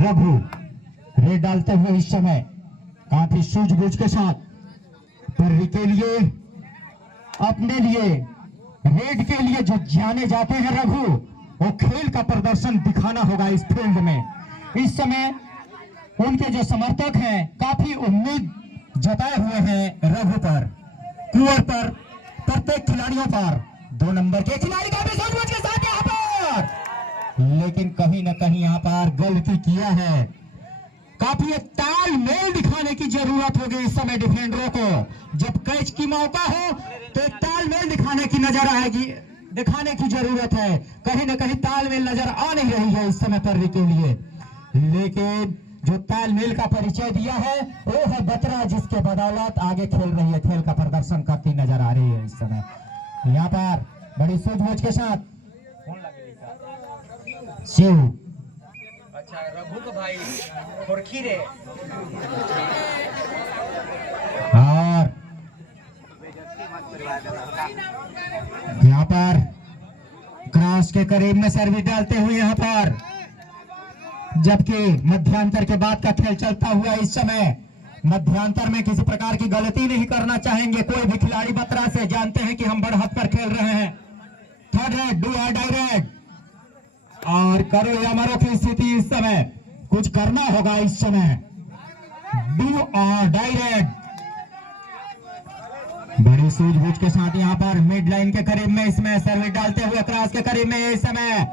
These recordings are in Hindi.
रघु रेड डालते हुए इस समय काफी सूझबूझ के साथ पर्री के लिए, अपने लिए, रेड के लिए जो जाने जाते हैं रघु, वो खेल का प्रदर्शन दिखाना होगा इस फील्ड में। इस समय उनके जो समर्थक हैं काफी उम्मीद जताए हुए हैं रघु पर, कुंवर पर, प्रत्येक खिलाड़ियों पर। 2 नंबर के खिलाड़ी का भी सूझबूझ के साथ यहाँ पर, लेकिन कहीं ना कहीं यहाँ पर गलती किया है। काफी एक तालमेल दिखाने की जरूरत होगी इस समय डिफेंडरों को। जब कैच की मौका हो तो एक तालमेल दिखाने की नजर आएगी, दिखाने की जरूरत है। कहीं ना कहीं तालमेल नजर आ नहीं रही है इस समय पर्री के लिए, लेकिन जो तालमेल का परिचय दिया है वो है बत्रा, जिसके बदौलत आगे खेल रही है, खेल का प्रदर्शन करती नजर आ रही है इस समय। यहाँ पर बड़ी सूझबूझ के साथ शिव, अच्छा रघु तो भाई खुरखी रे, और यहाँ पर क्रॉस के करीब में सर्विस डालते हुए यहाँ पर, जबकि मध्यांतर के बाद का खेल चलता हुआ इस समय मध्यांतर में किसी प्रकार की गलती नहीं करना चाहेंगे कोई भी खिलाड़ी बत्रा से। जानते हैं कि हम बढ़त पर खेल रहे हैं। थर्ड रेड, डू और डायरेक्ट, और करो या मरो की स्थिति इस समय, कुछ करना होगा इस समय। डू और डायरेक्ट, बड़ी सूझबूझ के साथ यहाँ पर मिड लाइन के करीब में इसमें सर्विस डालते हुए क्रॉस के करीब में इस समय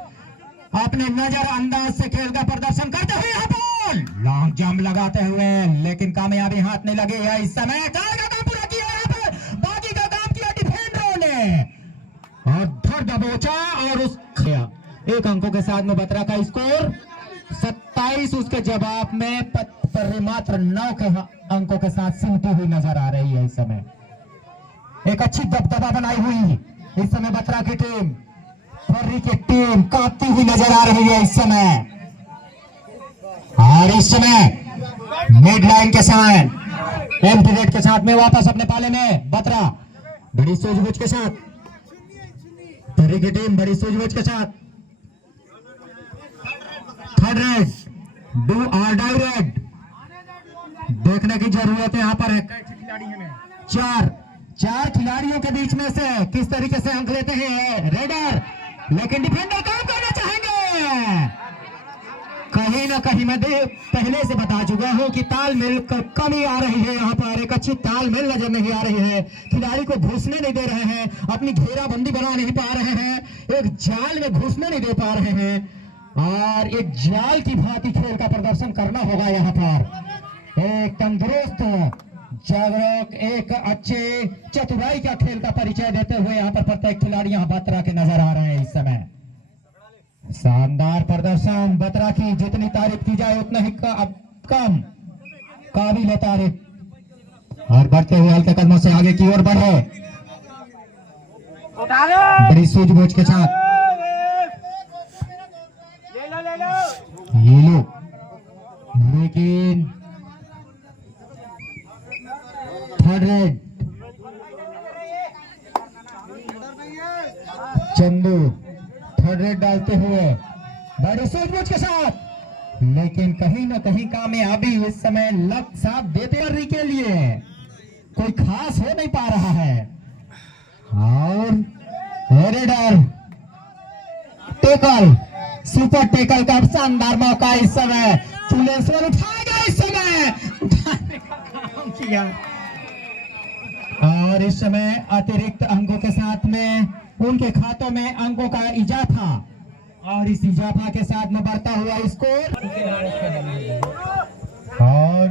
अपने नजरअंदाज से खेल का प्रदर्शन करते हुए यहाँ पर लॉन्ग जंप लगाते हुए, लेकिन कामयाबी हाथ नहीं लगी है इस समय। का काम पूरा किया यहाँ पर, बाकी का काम किया डिफेंडरों ने, और धर दबोचा और उस 1 अंकों के साथ में बत्रा का स्कोर 27, उसके जवाब में पर्री मात्र 9 के अंकों के साथ सिमटी हुई नजर आ रही है इस समय। एक अच्छी दबदबा बनाई हुई इस समय बत्रा की टीम, पर्री की टीम कांपती हुई नजर आ रही है इस समय। और इस समय मिड लाइन के साथ एम्प्टी रेड के साथ में वापस अपने पाले में बत्रा, बड़ी सूझबूझ के साथ पर्री की टीम, बड़ी सूझबूझ के साथ। थर्ड रेड, डू और डायरेक्ट, देखने की जरूरत है यहाँ पर। चार खिलाड़ियों के बीच में से किस तरीके से अंक लेते हैं रेडर, लेकिन डिफेंडर काम करना चाहेंगे। कहीं ना कहीं मैं पहले से बता चुका हूं कि तालमेल कमी आ रही है यहाँ पर, एक अच्छी तालमेल नजर नहीं आ रही है। खिलाड़ी को घुसने नहीं दे रहे हैं, अपनी घेराबंदी बना नहीं पा रहे हैं, एक जाल में घुसने नहीं दे पा रहे हैं, और एक जाल की भांति खेल का प्रदर्शन करना होगा यहाँ पर। एक तंदुरुस्त, जागरूक, एक अच्छे चतुराई का खेल का परिचय देते हुए यहाँ पर प्रत्येक खिलाड़ी यहाँ बत्रा के नजर आ रहे हैं इस समय। शानदार प्रदर्शन बत्रा की, जितनी तारीफ की जाए उतना ही कम, काबिल है तारीफ। और बढ़ते हुए हल्के कदमों से आगे की ओर बढ़े, बड़ी सूझबूझ के साथ ये लो, लेकिन third red Chandu, third red डालते हुए बड़ी सूझबूझ के साथ, लेकिन कहीं ना कहीं कामयाबी इस समय लग साथ देते पर्री के लिए कोई खास हो नहीं पा रहा है। और रेडर टेकल, सुपर टेकल का शानदार मौका इस समय, चुलेश्वर उठाएगा इस समय, उठाने का काम किया, और इस समय अतिरिक्त अंकों के साथ में उनके खातों में अंकों का इजाफा, और इस इजाफा के साथ में बढ़ता हुआ स्कोर। और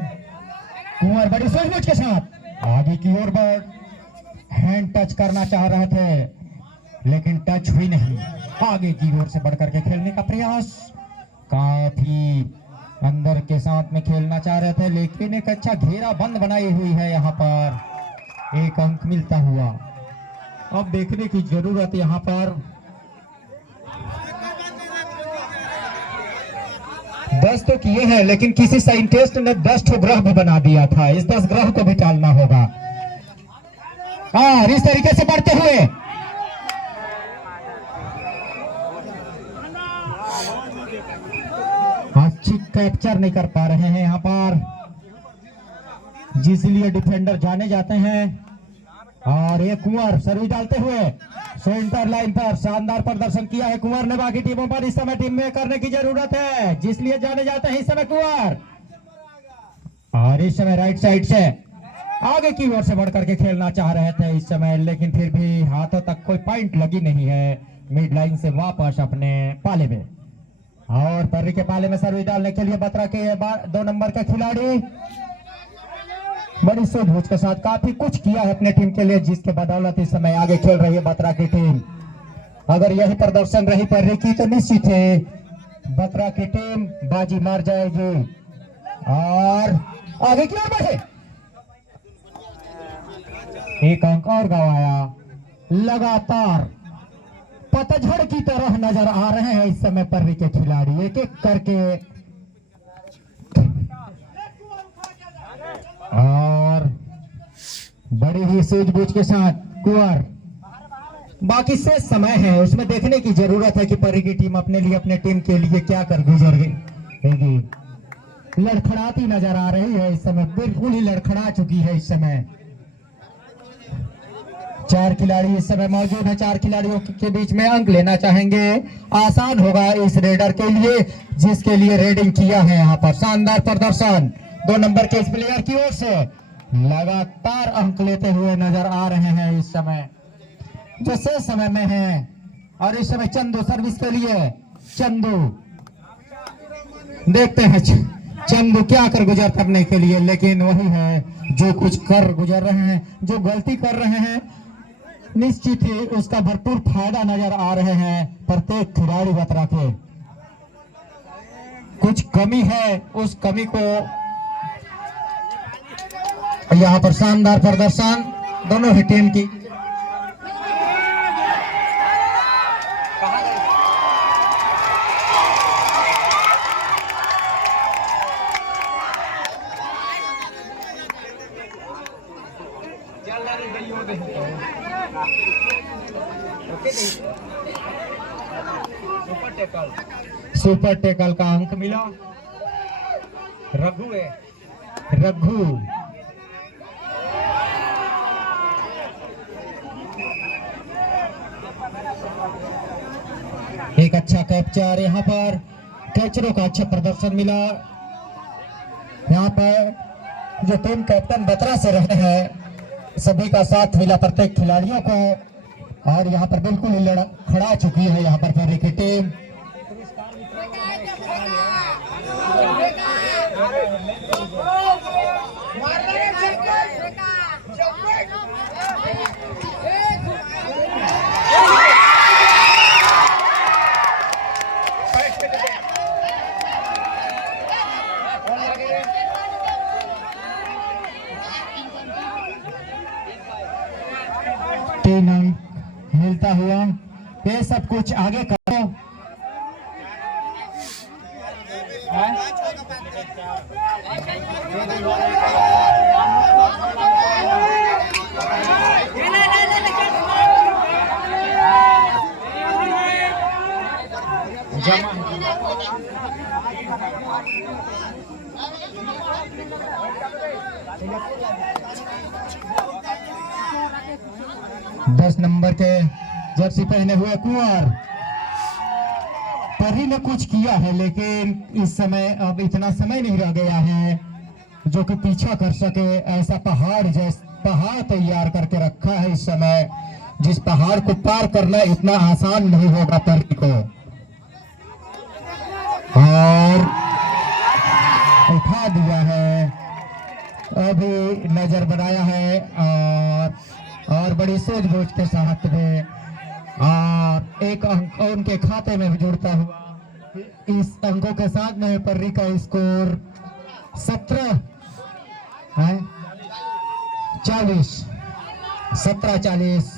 कुंवर बड़ी सूझबूझ के साथ आगे की ओर बढ़, हैंड टच करना चाह रहे थे लेकिन टच हुई नहीं, आगे की ओर से बढ़कर के खेलने का प्रयास, काफी अंदर के साथ में खेलना चाह रहे थे, लेकिन एक अच्छा घेरा बंद बनाई हुई है यहाँ पर, 1 अंक मिलता हुआ। अब देखने की जरूरत यहाँ पर 10 तो किए हैं, लेकिन किसी साइंटिस्ट ने 10 ग्रह भी बना दिया था, इस 10 ग्रह को भी टालना होगा। और इस तरीके से बढ़ते हुए अच्छी कैप्चर नहीं कर पा रहे हैं यहाँ पर, जिसलिए डिफेंडर जाने जाते हैं। और ये कुंवर सर्विस डालते हुए सेंटर लाइन पर शानदार प्रदर्शन किया है कुंवर ने। बाकी टीमों पर इस समय टीम में करने की जरूरत है, जिसलिए जाने जाते हैं इस समय कुंवर। और इस समय राइट साइड से आगे की ओर से बढ़ करके खेलना चाह रहे थे इस समय, लेकिन फिर भी हाथों तक कोई पॉइंट लगी नहीं है। मिड लाइन से वापस अपने पाले में, और पर्री के पाले में सर्विस डालने के लिए बत्रा के 2 नंबर का खिलाड़ी बड़ी सूझबूझ के साथ काफी कुछ किया है अपने टीम के लिए, जिसके बदौलत इस समय आगे खेल रही है बत्रा की टीम। अगर यही प्रदर्शन रही पर्री की तो निश्चित है बत्रा की टीम बाजी मार जाएगी और आगे की ओर बढ़े। एक अंक और गवाया। लगातार पतझड़ की तरह नजर आ रहे हैं इस समय पर्री के खिलाड़ी, एक एक करके। और बड़ी ही सूझबूझ के साथ कुंवर। बाकी से समय है उसमें देखने की जरूरत है कि पर्री की टीम अपने लिए अपने टीम के लिए क्या कर गुजर गई। लड़खड़ाती नजर आ रही है इस समय, बिल्कुल ही लड़खड़ा चुकी है इस समय। 4 खिलाड़ी इस समय मौजूद है, 4 खिलाड़ियों के बीच में अंक लेना चाहेंगे। आसान होगा इस रेडर के लिए, जिसके लिए रेडिंग किया है यहाँ पर। शानदार प्रदर्शन 2 नंबर के इस प्लेयर की ओर से, लगातार अंक लेते हुए नजर आ रहे हैं इस समय, जो शेष समय में है। और इस समय चंदू सर्विस के लिए, चंदू देखते हैं चंदू क्या कर गुजर करने के लिए, लेकिन वही है जो कुछ कर गुजर रहे हैं, जो गलती कर रहे हैं निश्चित ही उसका भरपूर फायदा नजर आ रहे हैं प्रत्येक खिलाड़ी बत्रा के। कुछ कमी है, उस कमी को यहाँ पर शानदार प्रदर्शन दोनों ही टीम की। सुपर टैकल का अंक मिला रघु है, रघु। एक अच्छा कैप्चर, यहाँ पर कैचरों का अच्छा प्रदर्शन मिला। यहाँ पर जो टीम कैप्टन बत्रा से रहे हैं सभी का साथ मिला प्रत्येक खिलाड़ियों को, और यहाँ पर बिल्कुल ही खड़ा चुकी है यहाँ पर पर्री की टीम। मिलता हुआ ये सब कुछ आगे करो। जमा 10 नंबर के जर्सी पहने हुए कुंवर। पर्री ने कुछ किया है, लेकिन इस समय अब इतना समय नहीं रह गया है जो कि पीछा कर सके। ऐसा पहाड़ तैयार करके रखा है इस समय, जिस पहाड़ को पार करना इतना आसान नहीं होगा पर्री को। और उठा दिया है, अभी नजर बनाया है और बड़ी सूझबूझ के साथ में, और एक अंक उनके खाते में भी जुड़ता हुआ। इस अंकों के साथ में पर्री का स्कोर 17 है 40, 17-40,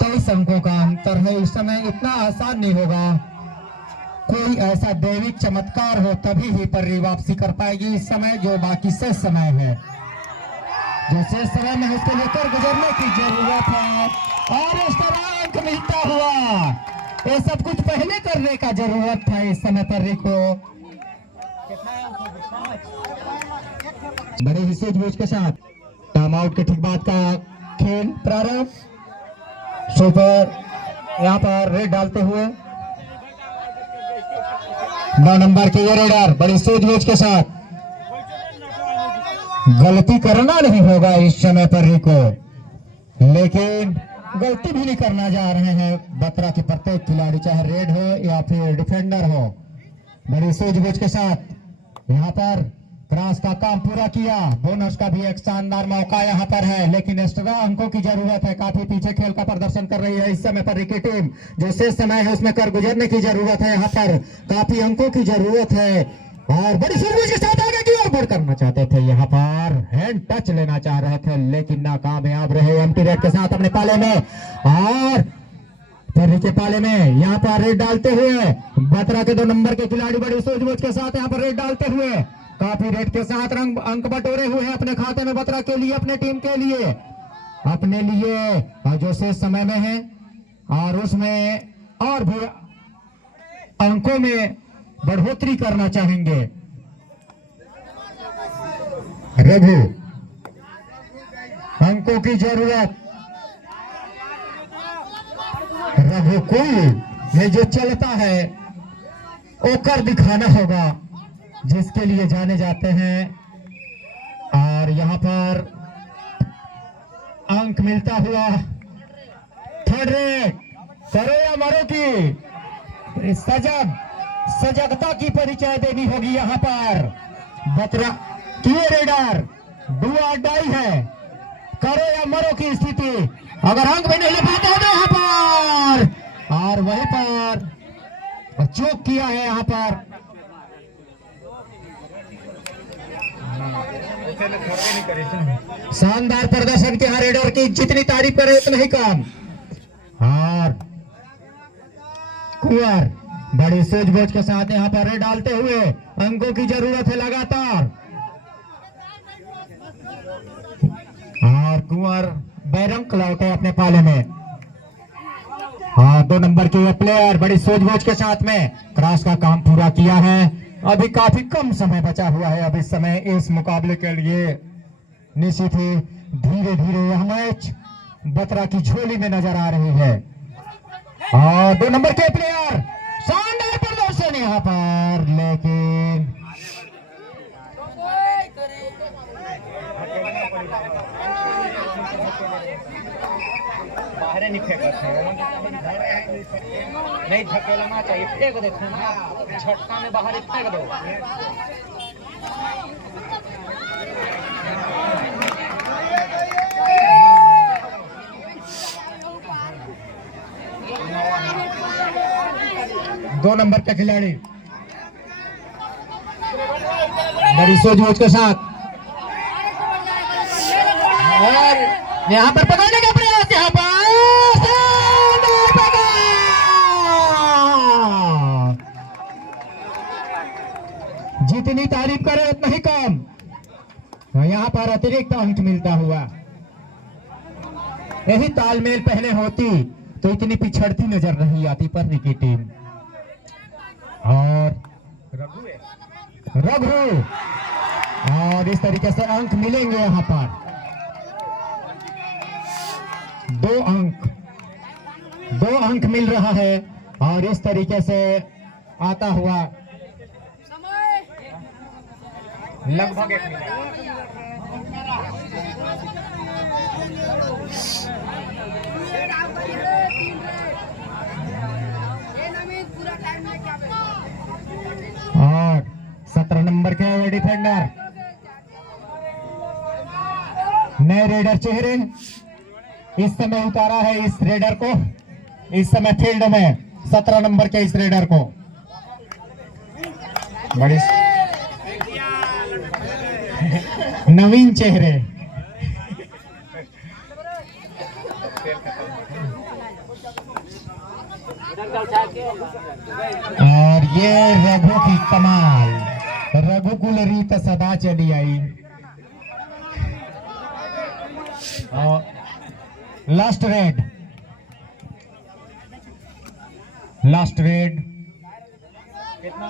23 अंकों का अंतर है। इस समय इतना आसान नहीं होगा, कोई ऐसा दैविक चमत्कार हो तभी ही पर्री वापसी कर पाएगी इस समय, जो बाकी से समय है। जैसे समय में उसको लेकर गुजरने की जरूरत है और इस तरह अंक मिलता हुआ। ये सब कुछ पहले करने का जरूरत था इस समय पर रिको। बड़े ही सूझबूझ के साथ टाइम आउट के ठीक बाद का खेल प्रारंभ। सुपर यहाँ पर रेड डालते हुए 9 नंबर के ये रेडर बड़ी सूझबूझ के साथ। गलती करना नहीं होगा इस समय पर रिको, लेकिन गलती भी नहीं करना जा रहे हैं बत्रा के प्रत्येक खिलाड़ी, चाहे रेड हो या फिर डिफेंडर हो। बड़ी सूझबूझ के साथ यहाँ पर क्रॉस का काम पूरा किया। बोनस का भी एक शानदार मौका यहाँ पर है, लेकिन एक्स्ट्रा अंकों की जरूरत है। काफी पीछे खेल का प्रदर्शन कर रही है इस समय पर रिकी टीम। जो शेष समय है उसमें कर गुजरने की जरूरत है। यहाँ पर काफी अंकों की जरूरत है और बड़ी सूझबूझ के साथ आगे की ओर बढ़ करना चाहते थे। यहाँ पर हैंड टच लेना चाह रहे थे, लेकिन नाकामयाब रहे एम्प्टी रेड के साथ अपने पाले में। और फिर के पाले में यहाँ पर रेड डालते हुए बत्रा के 2 नंबर के खिलाड़ी बड़ी सूझबूझ के साथ यहाँ पर रेड डालते हुए काफी रेड के साथ रंग अंक बटोरे हुए हैं अपने खाते में बत्रा के लिए, अपने टीम के लिए, अपने लिए। और जो शेष समय में है और उसमें और भी अंकों में बढ़ोतरी करना चाहेंगे। रघु, अंकों की जरूरत रघु को ये जो चलता है वो कर दिखाना होगा, जिसके लिए जाने जाते हैं। और यहाँ पर अंक मिलता हुआ थर्ड रेड। करो या मरो की सजगता की परिचय देनी होगी यहाँ पर। बत्रा की रेडर डू और डाई है, करो या मरो की स्थिति। अगर अंक भी नहीं ले पाते हो तो यहाँ पर और वहीं पर चूक किया है यहाँ पर। शानदार प्रदर्शन किया रेडर की, जितनी तारीफ करे उतना ही कम। और कुंवर बड़ी सूझबूझ के साथ यहाँ पर रेड डालते हुए अंकों की जरूरत है लगातार। और कुंवर बैरंग लौटे अपने पाले में। हाँ, 2 नंबर के प्लेयर बड़ी सूझबूझ के साथ में क्रॉस का काम पूरा किया है। अभी काफी कम समय बचा हुआ है अब इस समय इस मुकाबले के लिए। निश्चित ही धीरे धीरे यह मैच बत्रा की झोली में नजर आ रही है। और 2 नंबर के प्लेयर शानदार प्रदर्शन यहाँ पर, लेकिन बाहर नहीं फेंका, नहीं धकेलना चाहिए, फेंक देते हैं ना, झटका में बाहर ही फेंक दो। दो नंबर का खिलाड़ी बड़ी सूझबूझ के साथ और यहाँ पर पकड़ने का प्रयास, यहाँ पर जितनी तारीफ करे उतना ही कम। यहाँ पर अतिरिक्त अंक मिलता हुआ। यही तालमेल पहले होती तो इतनी पिछड़ती नजर नहीं आती पर की टीम। और रघु और इस तरीके से अंक मिलेंगे यहाँ पर 2 अंक मिल रहा है। और इस तरीके से आता हुआ लगभग 1 मिनट। और 17 नंबर के डिफेंडर नए रेडर चेहरे इस समय उतारा है इस रेडर को, इस समय फील्ड में 17 नंबर के इस रेडर को। बड़ी नवीन चेहरे। और ये रघु की कमाल, रघुकुल रीत सदा चली आई। लास्ट रेड, लास्ट रेड। कितना